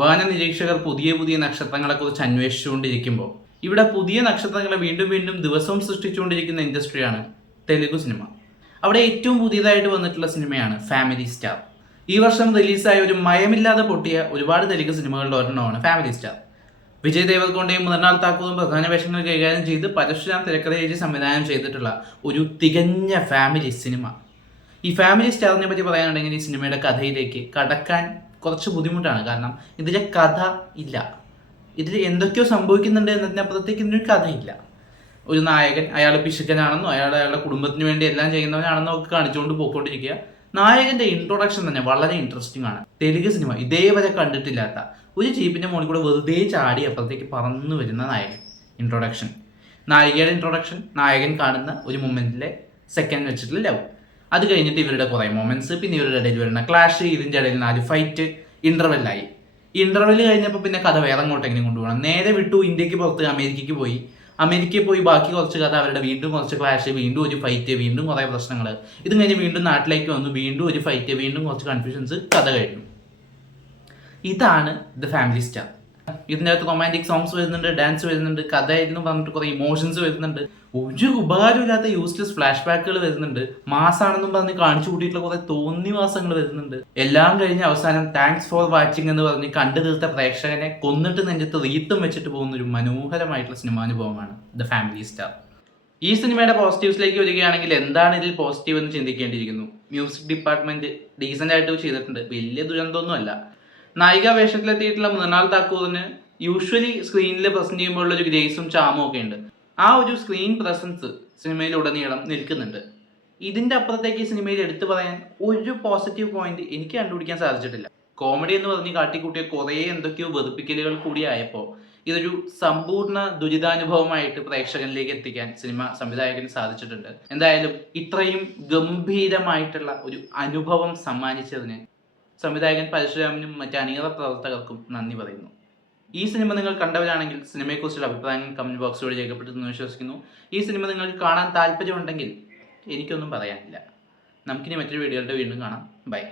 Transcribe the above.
വാന നിരീക്ഷകർ പുതിയ പുതിയ നക്ഷത്രങ്ങളെക്കുറിച്ച് അന്വേഷിച്ചുകൊണ്ടിരിക്കുമ്പോൾ ഇവിടെ പുതിയ നക്ഷത്രങ്ങളെ വീണ്ടും വീണ്ടും ദിവസവും സൃഷ്ടിച്ചുകൊണ്ടിരിക്കുന്ന ഇൻഡസ്ട്രിയാണ് തെലുഗു സിനിമ. അവിടെ ഏറ്റവും പുതിയതായിട്ട് വന്നിട്ടുള്ള സിനിമയാണ് ഫാമിലി സ്റ്റാർ. ഈ വർഷം റിലീസായ ഒരു മയമില്ലാതെ പൊട്ടിയ ഒരുപാട് തെലുഗു സിനിമകളുടെ ഒരെണ്ണമാണ് ഫാമിലി സ്റ്റാർ. വിജയ് ദേവർകൊണ്ടയും മൃണാൾ താക്കൂറും പ്രധാന വേഷങ്ങൾ കൈകാര്യം ചെയ്ത് പരശുരാം തിരക്കഥ എഴുതി സംവിധാനം ചെയ്തിട്ടുള്ള ഒരു തികഞ്ഞ ഫാമിലി സിനിമ. ഈ ഫാമിലി സ്റ്റാറിനെ പറ്റി പറയാനുണ്ടെങ്കിൽ ഈ സിനിമയുടെ കഥയിലേക്ക് കടക്കാൻ കുറച്ച് ബുദ്ധിമുട്ടാണ്. കാരണം ഇതിലെ കഥ ഇല്ല. ഇതിൽ എന്തൊക്കെയോ സംഭവിക്കുന്നുണ്ട് എന്നതിനപ്പുറത്തേക്ക് ഇതിനൊരു കഥയില്ല. ഒരു നായകൻ അയാൾ പിശുക്കനാണെന്നോ അയാളുടെ കുടുംബത്തിന് വേണ്ടി എല്ലാം ചെയ്യുന്നവനാണെന്നോ ഒക്കെ കാണിച്ചുകൊണ്ട് പോയിക്കൊണ്ടിരിക്കുക. നായകന്റെ ഇൻട്രൊഡക്ഷൻ തന്നെ വളരെ ഇൻട്രസ്റ്റിംഗ് ആണ്. തെലുങ്ക് സിനിമ ഇതേവരെ കണ്ടിട്ടില്ലാത്ത ഒരു ജീപ്പിന്റെ മുകളിൽ കൂടെ വെറുതെ ചാടി അപ്പുറത്തേക്ക് പറന്നു വരുന്ന നായകൻ ഇൻട്രൊഡക്ഷൻ, നായികയുടെ ഇൻട്രൊഡക്ഷൻ, നായകൻ കാണുന്ന ഒരു മൊമെന്റിലെ സെക്കൻഡ് വെച്ചിട്ടുള്ള ലവ്, അത് കഴിഞ്ഞിട്ട് ഇവരുടെ കുറേ മൊമെന്റ്സ്, പിന്നെ ഇവരുടെ ഇടയിൽ വരുന്ന ക്ലാഷ്, ഇതിൻ്റെ ഇടയിൽ 4 ഫൈറ്റ്, ഇന്റർവെല്ലായി. ഇന്റർവെല് കഴിഞ്ഞപ്പോൾ പിന്നെ കഥ വേറെ അങ്ങോട്ടെങ്കിലും കൊണ്ടുപോകണം. നേരെ വിട്ടു ഇന്ത്യക്ക് പുറത്ത് അമേരിക്കയിൽ പോയി ബാക്കി കുറച്ച് കഥ, അവരുടെ വീണ്ടും കുറച്ച് ക്ലാഷ്, വീണ്ടും ഒരു ഫൈറ്റ്, വീണ്ടും കുറേ പ്രശ്നങ്ങൾ. ഇത് കഴിഞ്ഞ് വീണ്ടും നാട്ടിലേക്ക് വന്നു, വീണ്ടും ഒരു ഫൈറ്റ്, വീണ്ടും കുറച്ച് കൺഫ്യൂഷൻസ്, കഥ കഴിഞ്ഞു. ഇതാണ് ദ ഫാമിലി സ്റ്റാർ. ഇതിൻ്റെ അകത്ത് റൊമാൻറ്റിക് സോങ്സ് വരുന്നുണ്ട്, ഡാൻസ് വരുന്നുണ്ട്, കഥയായിരുന്നു പറഞ്ഞിട്ട് കുറേ ഇമോഷൻസ് വരുന്നുണ്ട്, ഒരു ഉപകാരമില്ലാത്ത യൂസ്ലെസ് ഫ്ലാഷ് ബാക്കുകൾ വരുന്നുണ്ട്, മാസാണെന്നും പറഞ്ഞ് കാണിച്ചു കൂട്ടിയിട്ടുള്ള കുറേ തോന്നിവാസങ്ങൾ വരുന്നുണ്ട്. എല്ലാം കഴിഞ്ഞ് അവസാനം താങ്ക്സ് ഫോർ വാച്ചിങ് എന്ന് പറഞ്ഞ് കണ്ടു തീർത്ത പ്രേക്ഷകനെ കൊന്നിട്ട് നെഞ്ചത്ത് റീത്തും വെച്ചിട്ട് പോകുന്ന ഒരു മനോഹരമായിട്ടുള്ള സിനിമാനുഭവമാണ് ദ ഫാമിലി സ്റ്റാർ. ഈ സിനിമയുടെ പോസിറ്റീവ്സിലേക്ക് വരികയാണെങ്കിൽ എന്താണ് ഇതിൽ പോസിറ്റീവ് എന്ന് ചിന്തിക്കേണ്ടിയിരിക്കുന്നു. മ്യൂസിക് ഡിപ്പാർട്ട്മെന്റ് ഡീസൻ്റ് ആയിട്ട് ചെയ്തിട്ടുണ്ട്, വലിയ ദുരന്തമൊന്നും അല്ല. നായിക വേഷത്തിലെത്തിയിട്ടുള്ള മൃണാൾ താക്കൂറിന് യൂഷ്വലി സ്ക്രീനിൽ പ്രസന്റ് ചെയ്യുമ്പോഴുള്ള ഒരു ഗ്രേസും ചാമും ഒക്കെ ഉണ്ട്. ആ ഒരു സ്ക്രീൻ പ്രസൻസ് സിനിമയിലുടനീളം നിൽക്കുന്നുണ്ട്. ഇതിൻ്റെ അപ്പുറത്തേക്ക് ഈ സിനിമയിൽ എടുത്തു പറയാൻ ഒരു പോസിറ്റീവ് പോയിന്റ് എനിക്ക് കണ്ടുപിടിക്കാൻ സാധിച്ചിട്ടില്ല. കോമഡി എന്ന് പറഞ്ഞ് കാട്ടിക്കൂട്ടിയ കുറേ എന്തൊക്കെയോ വെറുപ്പിക്കലുകൾ കൂടി ആയപ്പോൾ ഇതൊരു സമ്പൂർണ്ണ ദുരിതാനുഭവമായിട്ട് പ്രേക്ഷകനിലേക്ക് എത്തിക്കാൻ സിനിമ സംവിധായകന് സാധിച്ചിട്ടുണ്ട്. എന്തായാലും ഇത്രയും ഗംഭീരമായിട്ടുള്ള ഒരു അനുഭവം സമ്മാനിച്ചതിന് സംവിധായകൻ പരശുരാമനും മറ്റ് അണിയറ പ്രവർത്തകർക്കും നന്ദി പറയുന്നു. ഈ സിനിമ നിങ്ങൾ കണ്ടവരാണെങ്കിൽ സിനിമയെക്കുറിച്ചുള്ള അഭിപ്രായങ്ങൾ കമൻറ്റ് ബോക്സിലൂടെ രേഖപ്പെടുത്തുന്നു വിശ്വസിക്കുന്നു. ഈ സിനിമ നിങ്ങൾക്ക് കാണാൻ താല്പര്യമുണ്ടെങ്കിൽ എനിക്കൊന്നും പറയാനില്ല. നമുക്കിനി മറ്റൊരു വീഡിയോയുടെ വീണ്ടും കാണാം. ബൈ.